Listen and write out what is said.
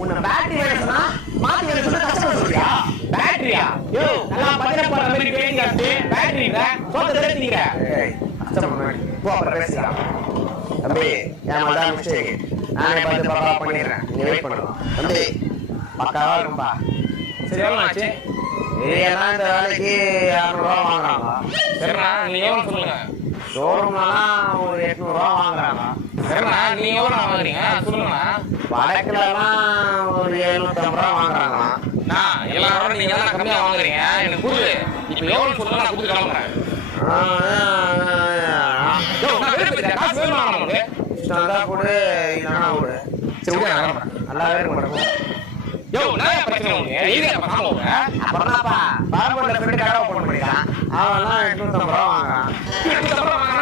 உன்னை பேட்டரி வேணும் சொன்னா மாத்தி வேணும் சொன்னா கஷ்டம் சொல்றியா? பேட்டரியா? யோ நல்லா பத்திர போற மாதிரி பேட்டி ஆச்சு. பேட்டரிங்க சோத்த தெரிஞ்சிங்க. ஏய் கஷ்டம் பண்ணு. போ அப்புறம் பேசலாம். தம்பி என் மதான் மிஸ்டேக். நானே பார்த்து பக்கா பண்ணிடுறேன். நீ வெயிட் பண்ணலாம். தம்பி பக்காவா இருக்கும்பா. சரி எவ்வளவு ஆச்சு? எல்லாம் இந்த வேலைக்கு 200 ரூபா வாங்குறாங்க. சரிண்ணா நீ எவ்வளவு சொல்லுங்க. ஷோரூம்லாம் ஒரு 800 ரூபா வாங்குறாங்க. சரிண்ணா நீ எவ்வளோ வாங்குறீங்க சொல்லுங்கண்ணா. வடக்குலலாம் ஒரு 750 ரூபா வாங்குறாங்க. எல்லாரும் நீங்க எல்லாம் கம்மியா வாங்குறீங்க. எனக்கு புரியுது. இப்போ எவ்வளோ சொல்லுங்க நான் கொடுத்து கிளம்புறேன். கூட இல்லைன்னா கூட சரி நல்லா வேறு பண்ணுறேன். யோ நான் பிரச்சனை உங்களுக்கு அப்புறம்ப்பா பாரம்பரிய ஃப்ரெண்டு கடை ஓப்பன் பண்ணிட்டான். அவன்லாம் 850 ரூபா வாங்குறான். 850 ரூபா வாங்கினா